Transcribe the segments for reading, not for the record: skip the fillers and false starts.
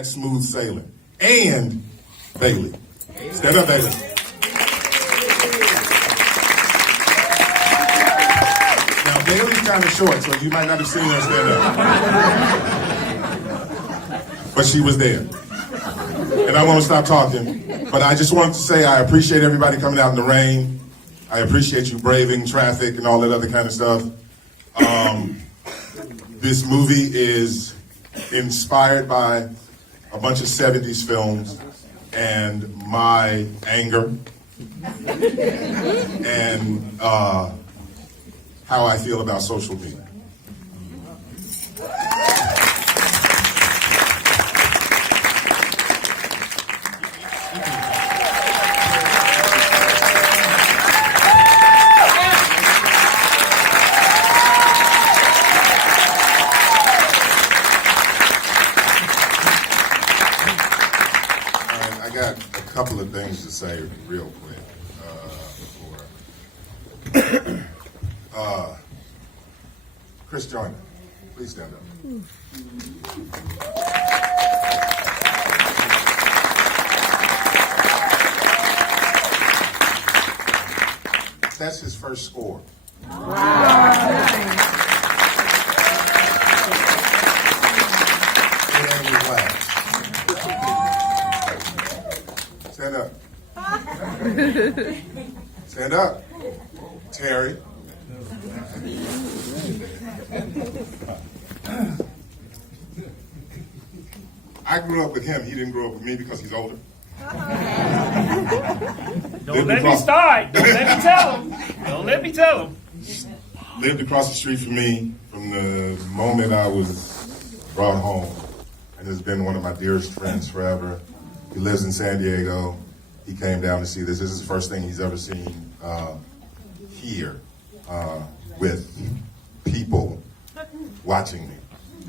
that smooth sailing. And Bailey. Stand up, Bailey. Now, Bailey's kind of short, so you might not have seen her stand up. But she was there. And I won't stop talking. But I just wanted to say I appreciate everybody coming out in the rain. I appreciate you braving traffic and all that other kind of stuff. This movie is inspired by a bunch of 70s films and my anger and how I feel about social media. Couple of things to say real quick before. Chris Joyner, please stand up. That's his first score. Wow. It ain't his last. Stand up. Stand up. Terry. I grew up with him. He didn't grow up with me because he's older. Don't let me start. Don't let me tell him. Don't let me tell him. Lived across the street from me from the moment I was brought home. And has been one of my dearest friends forever. He lives in San Diego. He came down to see this. This is the first thing he's ever seen here with people watching me.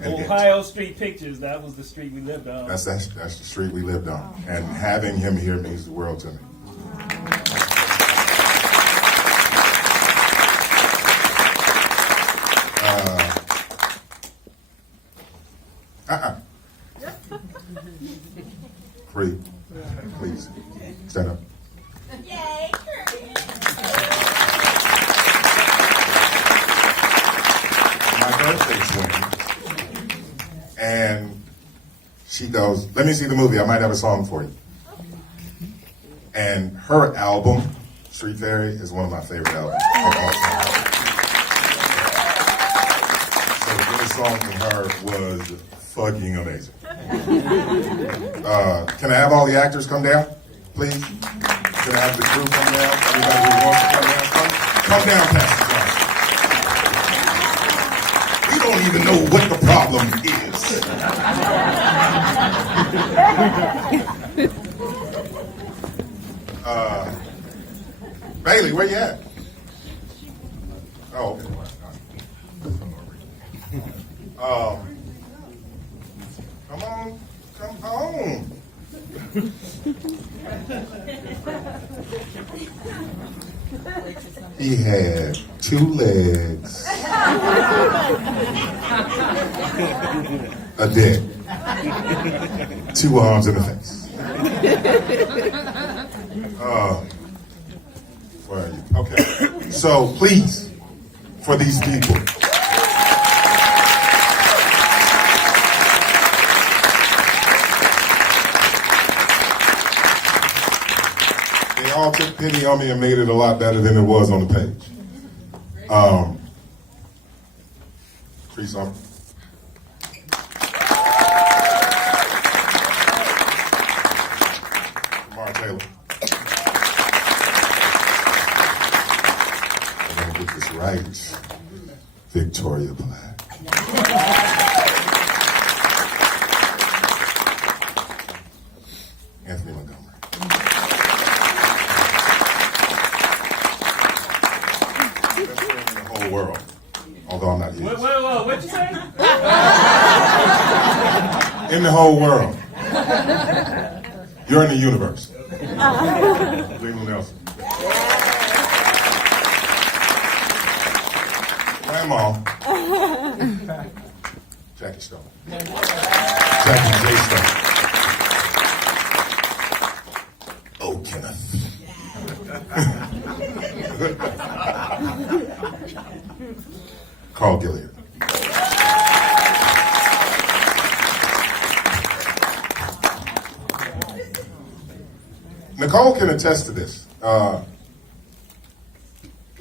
Ohio Street Pictures, that was the street we lived on. That's the street we lived on. And having him here means the world to me. Cree, please, stand up. Yay! My birthday twin. And she goes, let me see the movie, I might have a song for you. And her album, Street Fairy, is one of my favorite albums of all time. So to get a song from her was fucking amazing. Can I have all the actors come down, please? Can I have the crew come down? Everybody who wants to come down, come down, Pastor John. We don't even know what the problem is. Bailey, where you at? Oh, okay. Come on, come home. He had 2 legs, a dick, 2 arms, and a face. Where are you? Okay. So please, for these people. They all took pity on me and made it a lot better than it was on the page. Cree Summer. Tamara Taylor. I'm going to get this right. Victoria Platt. Anthony Montgomery. Best friend in the whole world. Although I'm not here. What'd you say? In the whole world. You're in the universe. Elimu Nelson. Grandma. Jackie Stone. Jackie J. Stone. Nicole can attest to this. We're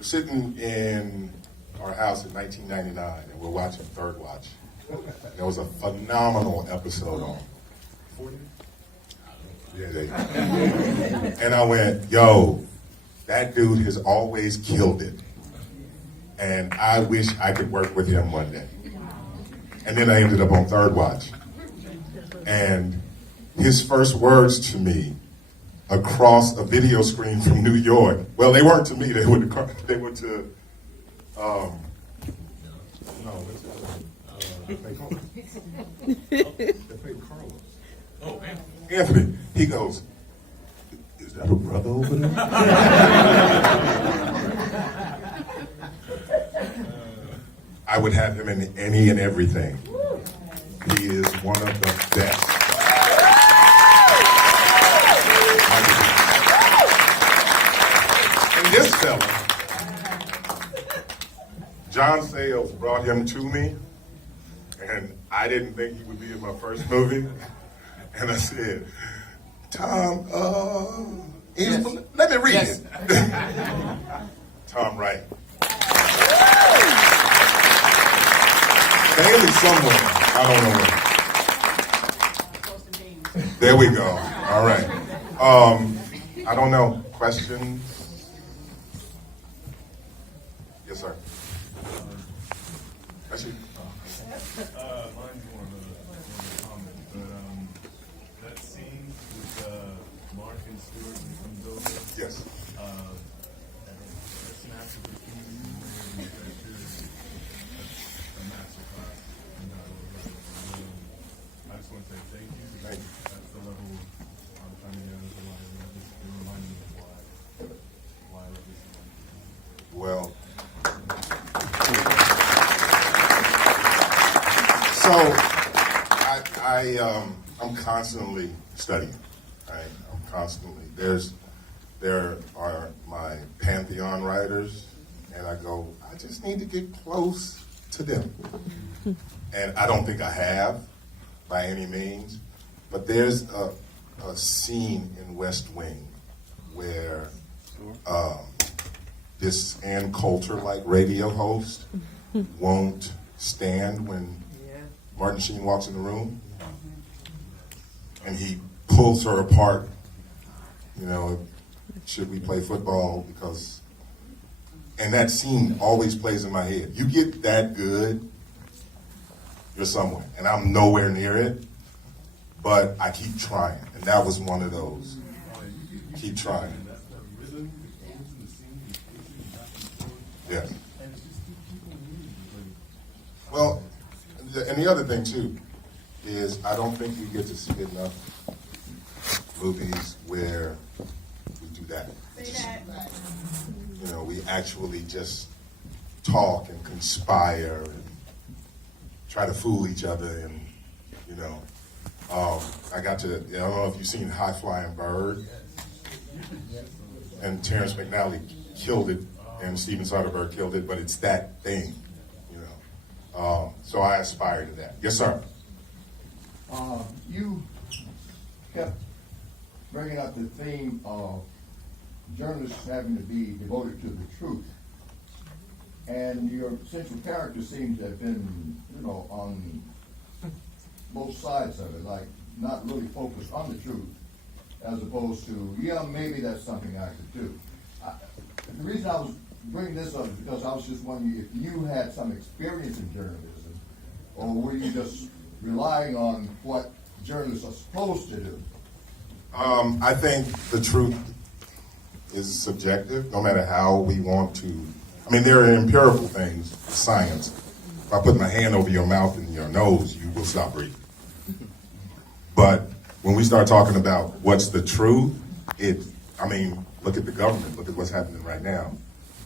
sitting in our house in 1999, and we're watching Third Watch. There was a phenomenal episode on. Yeah, and I went, yo, that dude has always killed it. And I wish I could work with him one day. And then I ended up on Third Watch. And his first words to me across a video screen from New York, well, they weren't to me, they were to Anthony. He goes, is that a brother over there? I would have him in any and everything. He is one of the best. And this fella, John Sayles brought him to me, and I didn't think he would be in my first movie. And I said, Tom, yes. Let me read it. Tom Wright. Bailey somewhere. I don't know where. There we go. All right. I don't know. Questions? Yes, sir. That's you. Mine's more of a comment, but that scene with Mark and Stewart and comes over. Yes. That's an absolute a masterclass. And I just want to say thank you. Thank you. That's the level I'm trying to get as a writer. It reminded me of why I love this one. Well, so I'm constantly studying. Right? I'm constantly there are my pantheon writers, and I go, I just need to get close to them. And I don't think I have by any means, but there's a scene in West Wing where this Ann Coulter-like radio host won't stand when Martin Sheen walks in the room, and he pulls her apart. You know, should we play football? Because, and that scene always plays in my head. You get that good, you're somewhere, and I'm nowhere near it, but I keep trying, and that was one of those. Keep trying. Yes. Well, and the other thing too is I don't think we get to see enough movies where we do that. You know, we actually just talk and conspire and try to fool each other, and you know, I don't know if you've seen High Flying Bird, and Terrence McNally killed it, and Steven Soderbergh killed it, but it's that thing, you know. So I aspire to that. Yes, sir. You kept bringing up the theme of journalists having to be devoted to the truth. And your central character seems to have been, you know, on both sides of it, like not really focused on the truth, as opposed to, yeah, maybe that's something I could do. The reason I was bringing this up is because I was just wondering if you had some experience in journalism, or were you just relying on what journalists are supposed to do? I think the truth is subjective, no matter how we want to. I mean, there are empirical things, science. If I put my hand over your mouth and your nose, you will stop breathing. But when we start talking about what's the truth, look at the government, look at what's happening right now.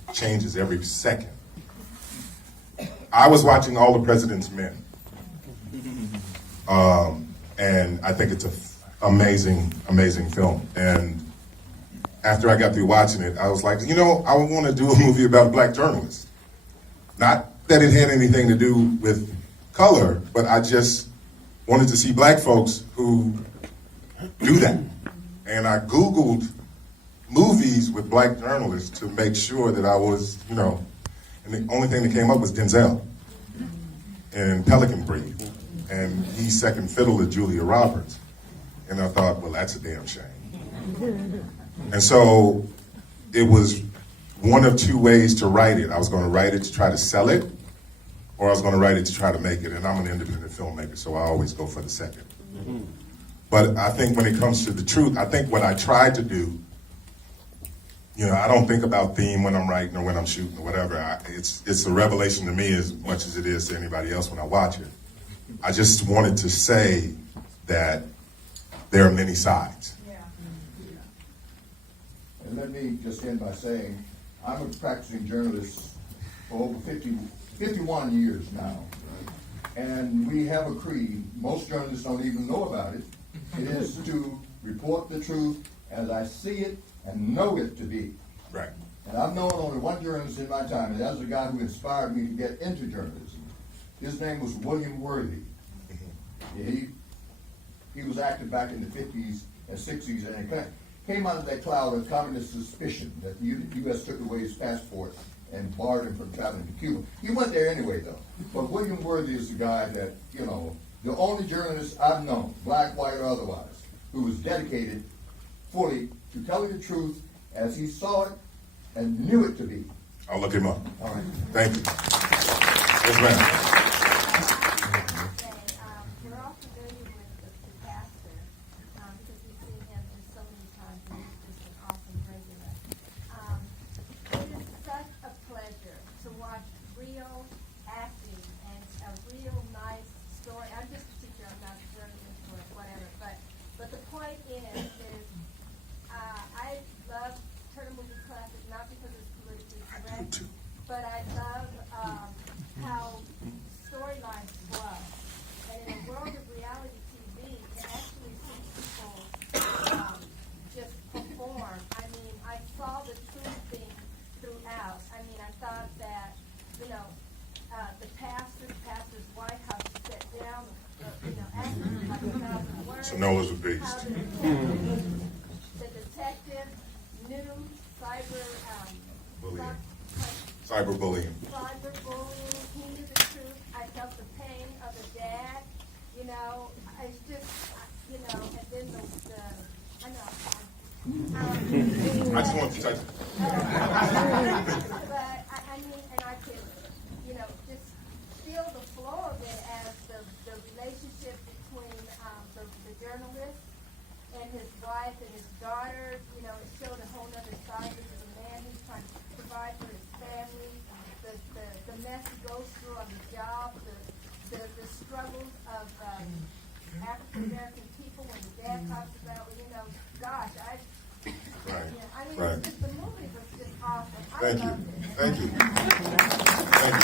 It changes every second. I was watching All the President's Men. And I think it's an amazing, amazing film. And after I got through watching it, I was like, you know, I want to do a movie about a black journalist. Not that it had anything to do with color, but I just wanted to see black folks who do that. And I Googled movies with black journalists to make sure that I was, and the only thing that came up was Denzel in Pelican Brief, and he's second fiddle to Julia Roberts. And I thought, well, that's a damn shame. And so it was one of two ways to write it. I was going to write it to try to sell it, or I was going to write it to try to make it. And I'm an independent filmmaker, so I always go for the second. But I think when it comes to the truth, I think what I tried to do, I don't think about theme when I'm writing or when I'm shooting or whatever. It's a revelation to me as much as it is to anybody else when I watch it. I just wanted to say that there are many sides. Yeah. And let me just end by saying, I'm a practicing journalist for over 51 years now. And we have a creed, most journalists don't even know about it. It is to report the truth as I see it and know it to be. Right. And I've known only one journalist in my time, and that was the guy who inspired me to get into journalism. His name was William Worthy. He was active back in the 50s and 60s, and it came out of that cloud of communist suspicion that the U.S. took away his passport and barred him from traveling to Cuba. He went there anyway, though. But William Worthy is the guy that, the only journalist I've known, black, white, or otherwise, who was dedicated fully to telling the truth as he saw it and knew it to be. I'll look him up. All right. Thank you. Yes, ma'am. We're all familiar with the pastor because we've seen him so many times, and he's just an awesome regular. It is such a pleasure to watch real acting and a real nice story. I'm just a teacher, I'm not a journalist or whatever, but the point is I love Turner Movie Classic, not because it's politically correct, but I love how storylines flow. And in a world of reality TV, to actually see people just perform, I saw the truth thing throughout. I thought that, the pastor's wife, how she sat down, acting like 1,000 words. So Noah's a beast. How the detective knew Bullying. cyberbullying. Cyberbullying. He knew the truth. I felt the pain of the dad. It's just, and then I know. I just want to touch it. But and I could, just feel the flow of it as the relationship between the journalist and his wife and his daughter. It showed a whole other side. This is a man who's trying to provide for his family, the mess he goes through on the job, the struggles of African American people when the dad talks about, gosh, Right. It's just, the movie was just awesome. Thank you. Loved it. Thank you. Thank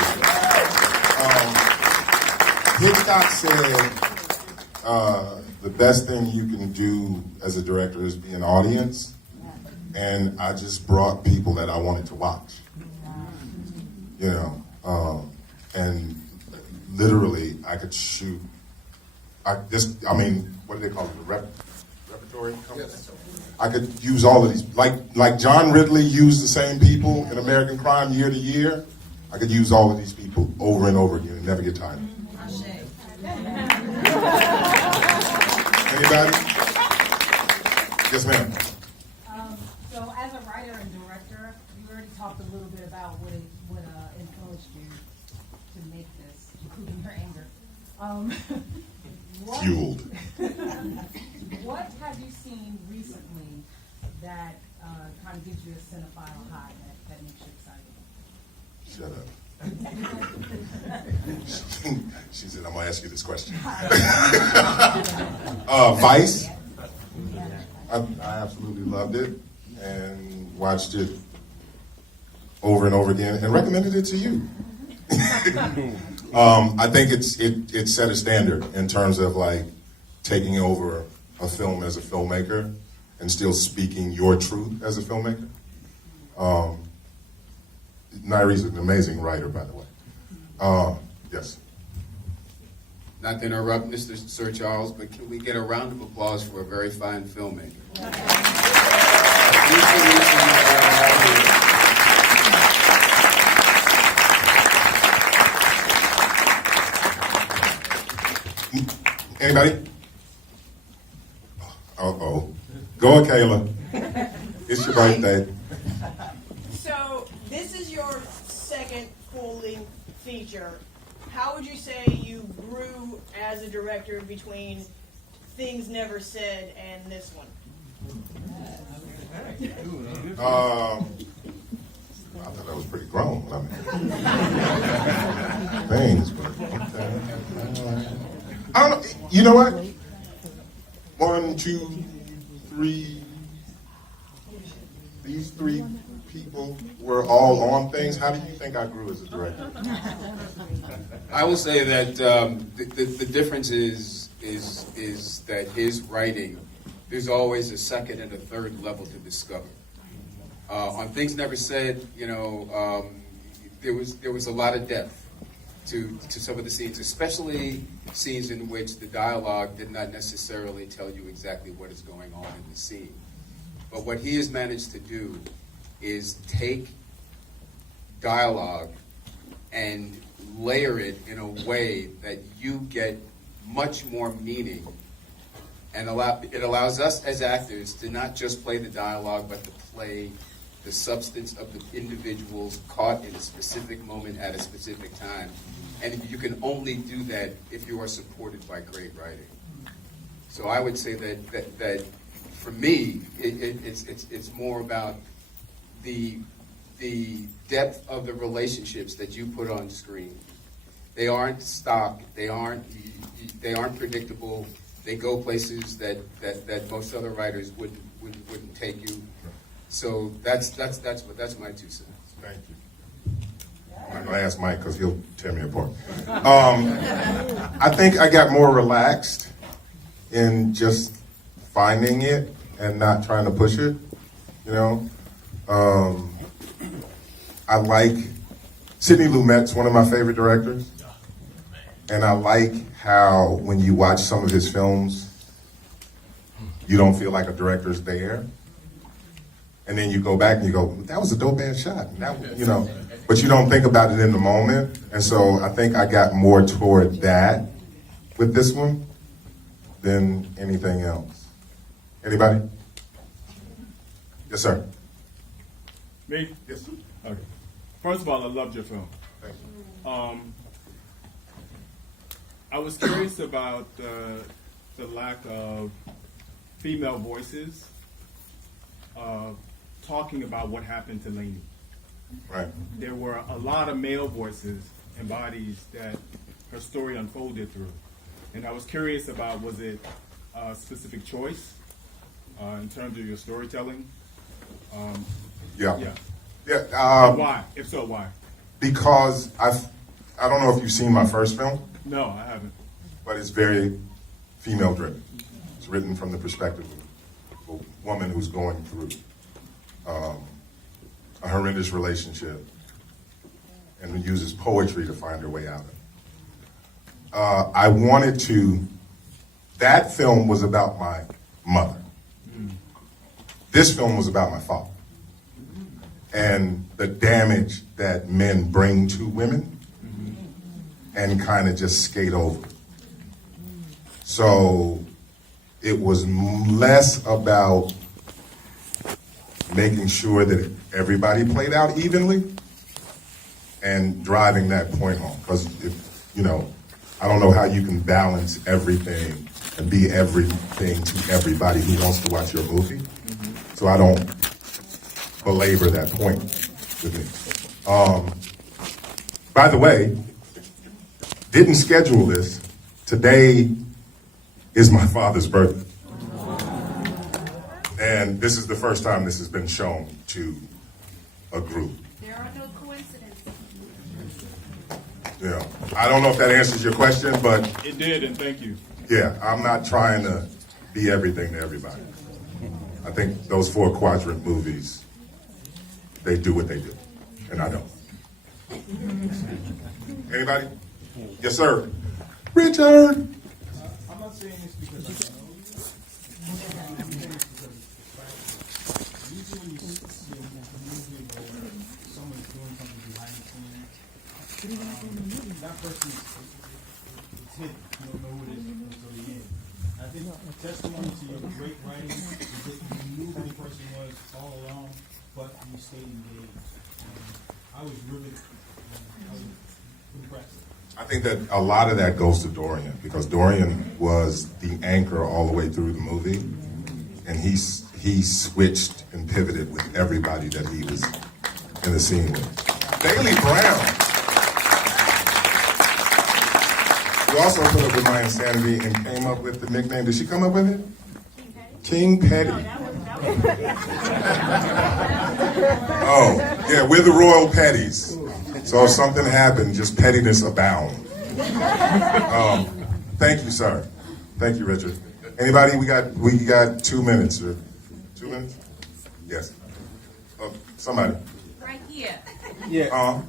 you. Hitchcock said the best thing you can do as a director is be an audience, and I just brought people that I wanted to watch. And literally I could shoot. What do they call it? The repertory? Yes. I could use all of these, like John Ridley used the same people in American Crime year to year. I could use all of these people over and over again and never get tired. Anybody? Yes, ma'am. So as a writer and director, you already talked a little bit about what influenced you to make this, including your anger. Fueled. What have you seen recently that kind of gives you a cinephile high that makes you excited? Shut up. She said, I'm going to ask you this question. Vice. I absolutely loved it and watched it over and over again and recommended it to you. I think it set a standard in terms of taking over a film as a filmmaker and still speaking your truth as a filmmaker. Nairi's an amazing writer, by the way. Yes. Not to interrupt Mr. Sir Charles, but can we get a round of applause for a very fine filmmaker? Anybody? Uh-oh. Go, Kayla. It's your birthday. So this is your second full-length feature. How would you say you grew as a director between Things Never Said and this one? I thought that was pretty grown. Things. I don't know. You know what? 1, 2, 3. These 3 people were all on things. How do you think I grew as a director? I will say that the difference is that his writing, there's always a second and a third level to discover. On Things Never Said, there was a lot of depth to some of the scenes, especially scenes in which the dialogue did not necessarily tell you exactly what is going on in the scene. But what he has managed to do is take dialogue and layer it in a way that you get much more meaning, and it allows us as actors to not just play the dialogue, but to play the substance of the individuals caught in a specific moment at a specific time. And you can only do that if you are supported by great writing. So I would say that for me, it's more about the depth of the relationships that you put on screen. They aren't stock. They aren't predictable. They go places that most other writers wouldn't take you. So that's my 2 cents. Thank you. I'm not going to ask Mike because he'll tear me apart. I think I got more relaxed in just finding it and not trying to push it, I like Sidney Lumet's one of my favorite directors. And I like how when you watch some of his films, you don't feel like a director's there. And then you go back and you go, that was a dope ass shot. But you don't think about it in the moment. And so I think I got more toward that with this one than anything else. Anybody? Yes, sir. Me? Yes. Okay. First of all, I loved your film. Thank you. I was curious about the lack of female voices talking about what happened to Lainey. Right. There were a lot of male voices and bodies that her story unfolded through. And I was curious about, was it a specific choice in terms of your storytelling? Yeah. And why? If so, why? Because I don't know if you've seen my first film, No, I haven't. but it's very female driven. It's written from the perspective of a woman who's going through a horrendous relationship and who uses poetry to find her way out of it. I wanted to, that film was about my mother. This film was about my father and the damage that men bring to women and kind of just skate over. So it was less about making sure that everybody played out evenly and driving that point home. Because, I don't know how you can balance everything and be everything to everybody who wants to watch your movie. So I don't belabor that point with me. By the way, didn't schedule this. Today is my father's birthday. And this is the first time this has been shown to a group. There are no coincidences. I don't know if that answers your question, but It did, and thank you. yeah, I'm not trying to be everything to everybody. I think those 4 quadrant movies, they do what they do, and I don't. Anybody? Yes, sir. Richard. I'm not saying this because I know you. I'm saying this because it's practical. Usually when you see a movie where someone's doing something behind the scenes, that person is hidden. You don't know who it is until the end. I think testimony to your great writing is that you knew who the person was all along, but you stayed engaged. I was really impressed. I think that a lot of that goes to Dorian, because Dorian was the anchor all the way through the movie, and he switched and pivoted with everybody that he was in the scene with. Bailey Brown. She also put up with my insanity and came up with the nickname. Did she come up with it? King Petty. Oh, yeah, we're the royal petties. So if something happened, just pettiness abound. Thank you, sir. Thank you, Richard. Anybody? We got 2 minutes. 2 minutes? Yes. Somebody. Right here. Yeah.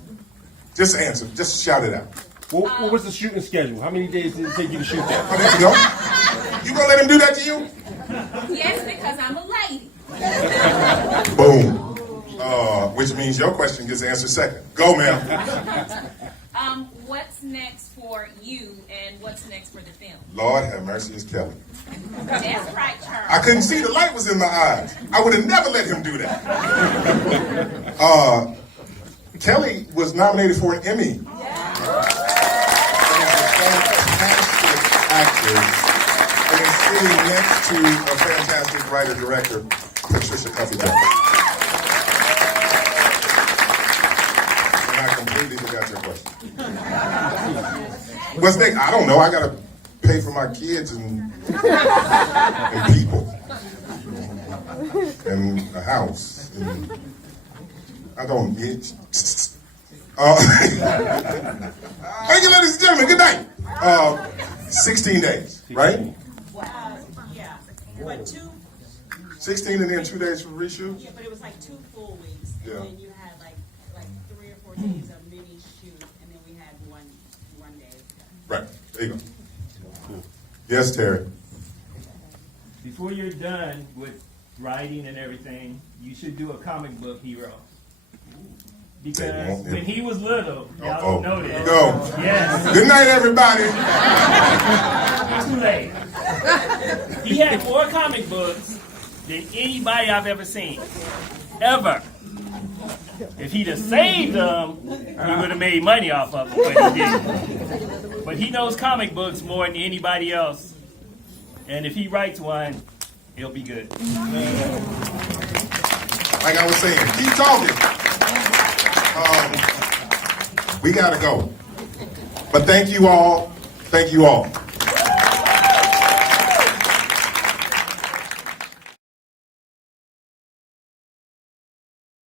Just answer. Just shout it out. What was the shooting schedule? How many days did it take you to shoot that? Oh, there you go. You gonna let him do that to you? Yes, because I'm a lady. Boom. Which means your question gets answered second. Go, ma'am. What's next for you and what's next for the film? Lord have mercy, it's Kelly. That's right, Charles. I couldn't see, the light was in my eyes. I would have never let him do that. Kelly was nominated for an Emmy. And is sitting next to a fantastic writer-director, Patricia Cuffy-Jones. And I completely forgot your question. What's next? I don't know. I gotta pay for my kids and people and a house. And I don't get. Thank you, ladies and gentlemen. Good night. 16 days, right? Yeah, but 16 and then 2 days for reshoot? Yeah, but it was like 2 full weeks, and Yeah. then you had like 3 or 4 days of mini shoot, and then we had one day. Right. There you go. Yes, Terry. Before you're done with writing and everything, you should do a comic book hero. Because when he was little, y'all don't know Here this. you go. Yes. Good night, everybody. Too late. He had more comic books than anybody I've ever seen. Ever. If he'd have saved them, we would have made money off of them, but he didn't. But he knows comic books more than anybody else. And if he writes one, it'll be good. Like I was saying, keep talking. We gotta go. But thank you all. Thank you all.